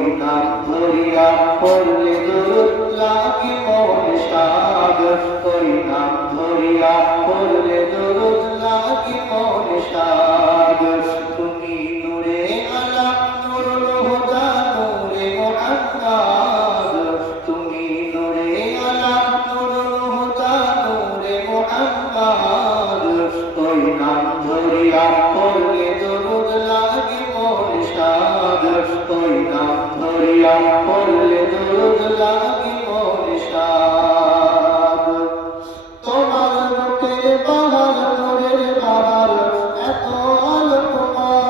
ওই নাম ধরিয়া পড়লে দরুদ লাগে মনে সাদ, ওই নাম ধরিয়া পড়লে দরুদ লাগে মনে সাদ। তুমি নূরে আলা নূরুল হুদা নূরে মুহাম্মদ, তুমি নূরে আলা নূরুল হুদা নূরে মুহাম্মদ, ওই নাম ধরিয়া পড়লে দরুদ লাগে মনে সাদ, ওই নাম ধরিয়া পড়লে দরুদ লাগে মনে সাদ। তোমার রূপের বাহার নূরের বাহার এত আলো তোমার,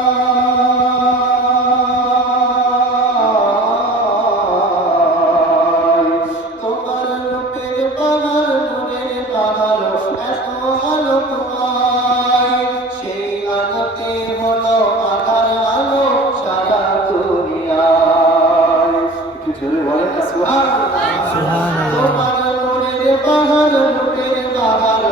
তোমার রূপের বাহার নূরের বাহার এত আলো তোমার, সেই আলোতে হলো আধার আলো সারা দুনিয়ায়। একটু জোরে বলেন না সুবহানাল্লাহ। তোমার নূরের বাহার নূরের বাহার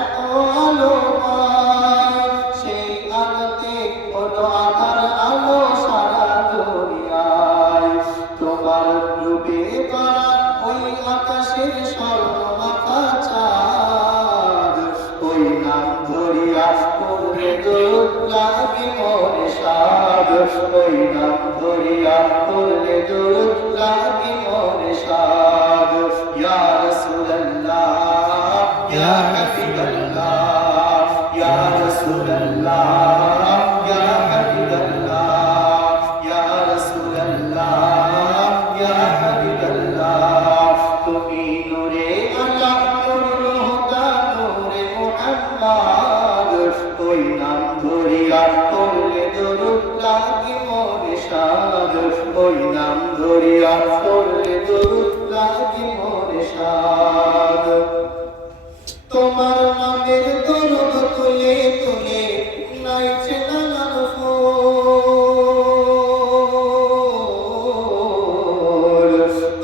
এত আলোময়, সেই আলোতে হলো আধার আলো সারা দুনিয়ায়। তোমার রূপে করা ওই আকাশের স্বর্ণমাখা চাঁদ, ওই নাম ধরিয়া পড়লে দরুদ লাগে মনে সাদ, ওই নাম ধরিয়া পড়লে দরুদ লাগে মনে সাদ। ইয়া রাসূলুল্লাহ ইয়া হাবিবাল্লাহ, ইয়া রাসূলুল্লাহ ইয়া হাবিবাল্লাহ, ইয়া রাসূলুল্লাহ ইয়া হাবিবাল্লাহ। তুমি নূরে আলা নূরুল হুদা নূরে মুহাম্মদ, ওই নাম ধরিয়া পড়লে দরুদ লাগে মনে সাদ, ওই নাম ধরিয়া পড়লে দরুদ লাগে মনে সাদ। তোমার নামের দরুদ তুলে তুলে নাইছে নানান ফুল,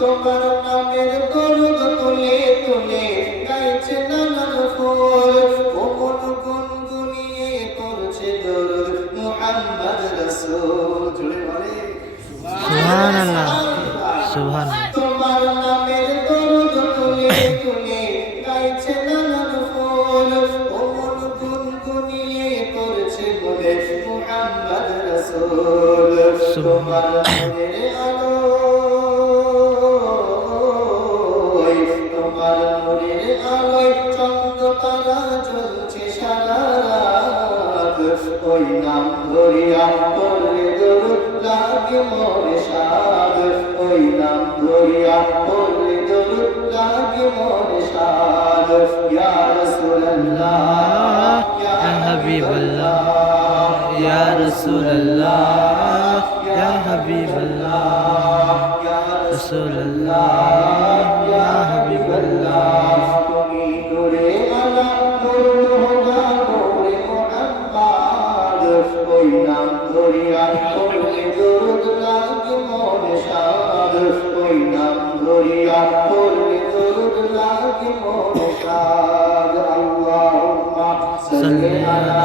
তোমার নামের দরুদ তুলে তুলে গাইছে নানান ফুল, ও মন গুনগুনিয়ে করছে দরুদ মুহাম্মদ রাসূল। জোরে বলে সুবহানাল্লাহ সুবহানাল্লাহ। তোমার নামের দরুদ তুলে তুলে গাইছে নানান ফুল, ও মন গুনগুনিয়ে করছে বলে মুহাম্মদ রাসূল। তোমার নূরের আলোয়, তোমার নূরের আলোয় চন্দ্র তারা জ্বলছে সারা রাত, ওই নাম ধরিয়া পড়লে দরুদ লাগে মনে সাদ, ওই নাম ধরিয়া পড়লে দরুদ লাগে মনে সাদ। ইয়া রাসূলুল্লাহ ইয়া হাবিবাল্লাহ, ইয়া রাসূলুল্লাহ ইয়া হাবিবাল্লাহ, ইয়া রাসূলুল্লাহ ইয়া হাবিবাল্লাহ। তুমি নূরে আলা নূরুল হুদা নূরে মুহাম্মদ, ওই নাম ধরিয়া পড়লে দরুদ লাগে মনে সাদ, ওই নাম ধরিয়া পড়লে দরুদ লাগে মনে সাদ। আল্লাহুম্মা সাল্লি আলা